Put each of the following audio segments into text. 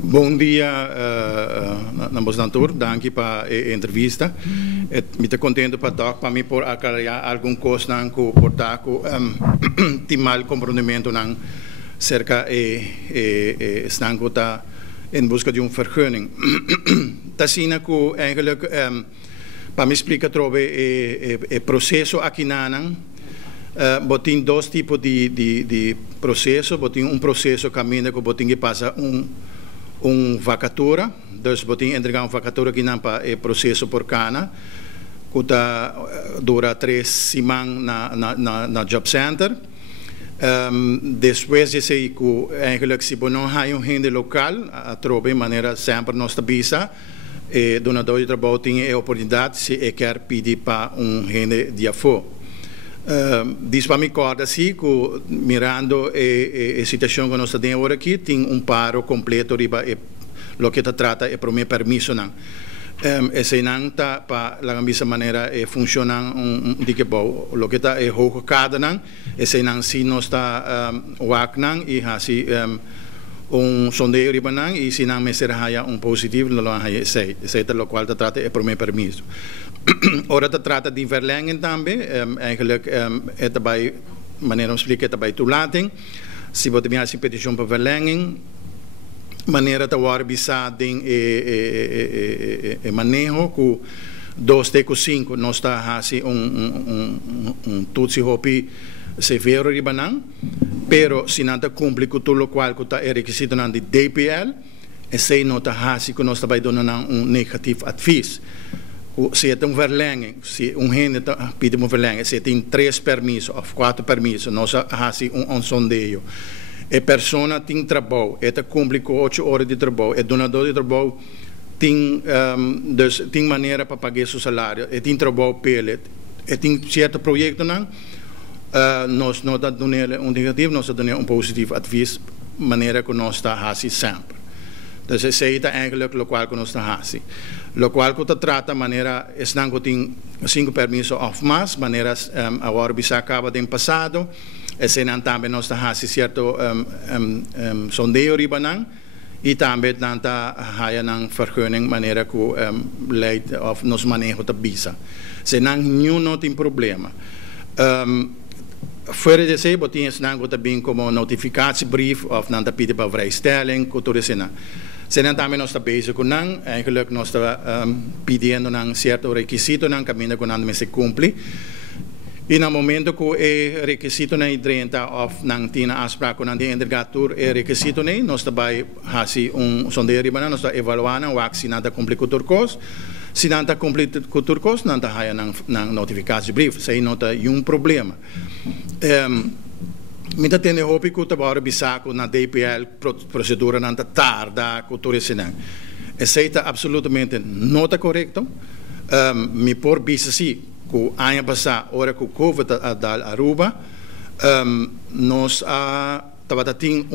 Bom dia, Nambosantor. Dank para a entrevista. Muito contente para mim por aclarar algum coisa não portar com timal comprometimento não cerca estanco tá em busca de vergunning. Tasina que eigenlijk para me explicar trove o processo aqui não. Botin dois tipos de processo. Botin processo caminho que botin que passa vacatura, dus botin entregar vacatura que não para o processo por cana, que dura 3 semanas na job center. Depois de sei que eigenlijk se não há gente local, a trobe maneira sempre nos visa, e donador de trabalho tem a oportunidade se quer pedir para gente de fora. Diz para me corda assim que mirando a situação que nós temos agora aqui tem paro completo riba lo que trata é para o meu permisso não esse não tá para a mesma maneira funciona de que bom lo que tá é hoje cada não esse não se nós tá wak não e assim sondeio riba não e se não me será positivo não há sei é lo qual trata é para o meu permisso. Ora trata de verlenging também, eigenlijk é também, maneira explica, é também toelating. Se você tem uma petição para verlenging, maneira de war bisa ding manejo que 2 nós está assim tutsi hopi severo ribanang, pero se não cumpre com tudo o qual é requisito de DPL, esse não está assim que nós também dando negativo advies. Se é verlenging, se gente pede verlenging, se tem 3 permissos ou 4 permissos, nós fazemos sondeio. A pessoa tem trabalho, cumpre com 8 horas de trabalho, o donador de trabalho tem maneira para pagar seu salário, tem trabalho pelo, tem certo projeto, nós não damos negativo, nós damos positivo advies, maneira que nós está fazendo sempre. Então, esse é eigenlijk o qual nós está fazendo. Lo qual que trata maneira estão que tem 5 permissos ou mais, maneira agora bisa acaba de passado, esse não também nós está fazendo certo sondeio ribanang e também não está fazendo vergunning maneira que lei of nos manejo da bisa. Se não tem problema. Fora de isso, botinhas não também como notificatiebrief of não está pedindo para vrijstelling, cultura cena. Se não também nós está bezig com não, eigenlijk nós está pedindo um certo requisito não caminho com não se cumpre. E no momento que o requisito não entra of não tem afspraak com não tem entregador o requisito não, nós também fazemos sondeio riba nós está evaluando o se não está cumpre com o curso. Se não está cumpre com o curso, não está fazendo notificatiebrief, se não está problema. Mita tende hopi que o agora bisaco na DPL procedura não está tarda com tudo isso não. Esse está absolutamente não está correto. Me por bisa si que ano passado hora que o COVID a dar Aruba, nós estava tendo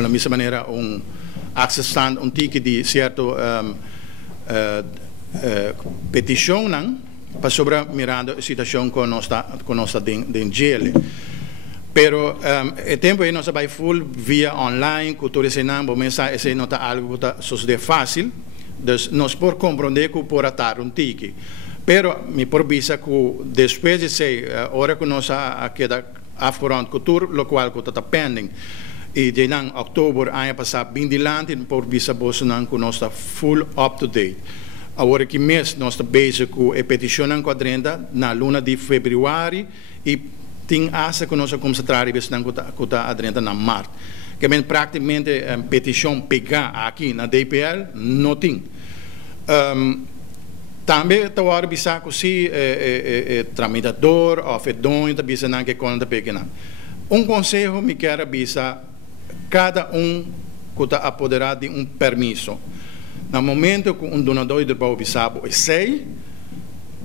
da mesma maneira acessando ticket de certo petição não. Para sobre mirando a situação que nós está em gelo. Pero o tempo aí nós vai full via online, cultura senão, bom mensagem, esse não está algo que está suceder fácil, dus nós por compreender que por atar ticket. Pero me por visa que depois de ser hora que nós queda afgerond cultura, lo qual que está pending. E de lang outubro ano passado bem de land por visa bosenang que nós está full up to date. Agora que mês nós estamos bezig com a petição em quadrenda na luna de fevereiro e tem asa que nós vamos trazer com a adrenda na março. Que é praticamente a petição pegar aqui na DPL não tem. Também está agora bisaco se tramitador ou fedon está bisando que conta pequena. Conselho me quer bisa cada que está apoderado de permisso. No momento que donador de trabalho bisabo é 6,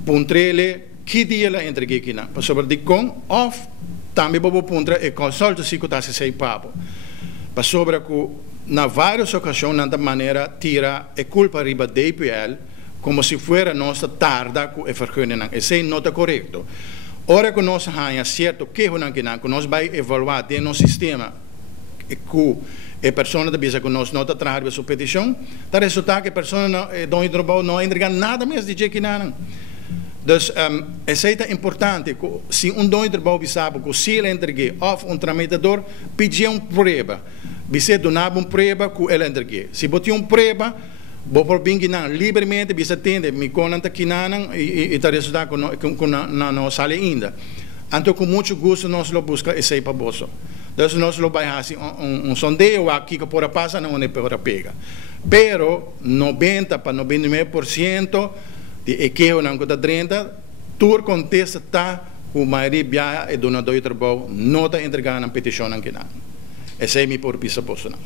puntrele que dia ela entrega aqui não, para sobre de com of também bobo puntra e consulta se que está se 6 papo, para sobre que na várias ocasiões na maneira tira a culpa riba DPL como se fosse nossa tarda com a vergunning não, esse não está correto. Ora que nós há certo que nós vai evaluar de nosso sistema a persona da bisa que nós não está trabalhando sua petição, tá resulta que a persona não trabalho não entrega nada mais de que não. Dus é importante que se dono de trabalho sabe que se ele entregue ou tramitador pedir prova, você donar prova que ele entregue. Se botar prova, vou por bem que não livremente você atende, me conta que não e tá resulta que não sale ainda. Então com muito gosto nós lo busca esse para bolso. Dus nós lo vai fazer sondeio aqui que por passa não é para pega. Pero 90 para 99% de que não conta 30, tur contesta tá o maioria é donador de trabalho não está entregando a petição aqui não. Esse é meu por pisa bolso não.